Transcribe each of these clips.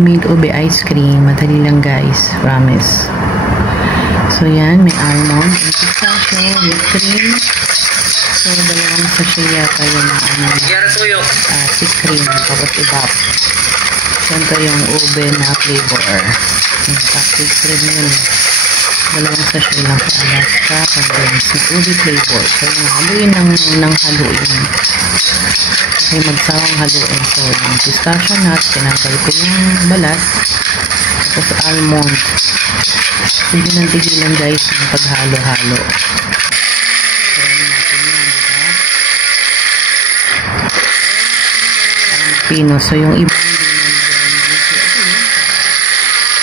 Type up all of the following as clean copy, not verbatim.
homemade ube ice cream. Madali lang guys, promise. So yan, may almond and pistachio with cream. So dalawang sachet yata yun na si cream, tapos ibap. Ito yung ube na flavor. Yung chocolate cream yun. Dalawang sachet lang sa Alaska condensed na ube flavor. So yung haluin ng haluin. Okay, magsawang haluin. So yung pistachio nuts, tinanggal ko yung balat. Tapos almond. Tigilan guys yung paghalo-halo. Tirayin natin yan, diba? Pino. So yung iba hindi na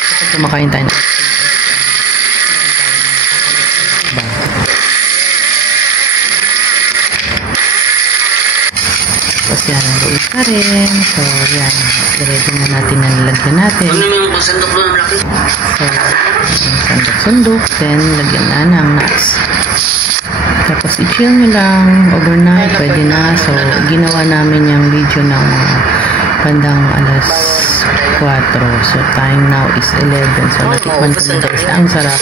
kapag kumakain tayo ng tapos yan, haluin pa rin. So yan, ready na natin na nilagyan natin. So sandok-sandok, then lagyan na ng nuts. Tapos i-chill nyo lang overnight, pwede na. So ginawa namin yung video ng bandang alas 4. So time now is 11. So natikman ko na guys, ang sarap.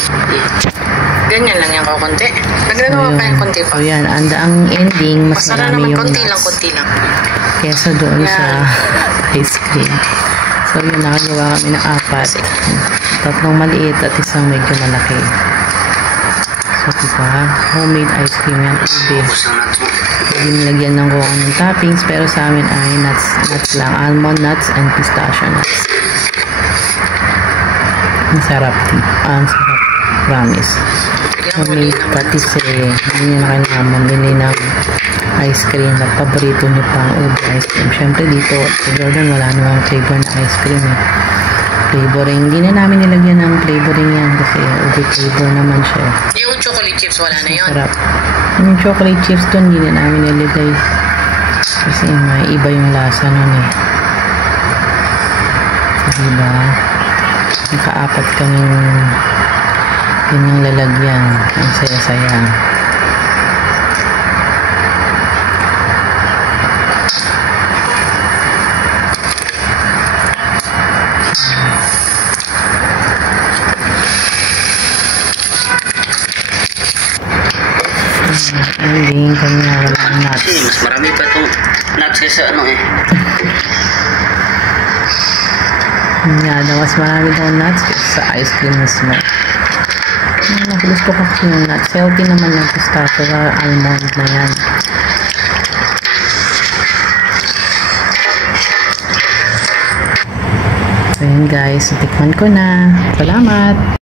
Ganyan lang yung kakunti. Naglagawa pa yung konti pa. So yan, ang ending, mas marami yung konti nuts lang. kesa doon sa ice cream. So yun, nakagawa kami ng 4. 3 maliit at isang medyo malaki. So diba, homemade ice cream yan, ube. Nilagyan ng kung anong toppings, pero sa amin ay nuts lang. Almond nuts and pistachio nuts. Ang sarap. Ang sarap. Promise. Homemade patisserie. Hindi nyo na kailangan mamili ng ice cream at paborito nyo pang ube ice cream. Siyempre dito sa Jordan wala namang flavor na ice cream eh. Flavoring. Hindi na namin nilagyan ng flavoring yan kasi ube flavor naman siya. Yung chocolate chips wala na yun? Sarap. Yung chocolate chips doon hindi na namin nilagay kasi may iba yung lasa nun eh. Diba? Naka-4 kaming ganyang lalagyan. Ang saya-saya. Ending kanya walang nuts. Mas marami pa itong nuts sa ano eh. Mas marami daw nuts sa ice cream mismo. Gusto ko kasi yung nuts. Healthy naman yung pistachio or almond na yan. So yun guys, tikman ko na. Salamat!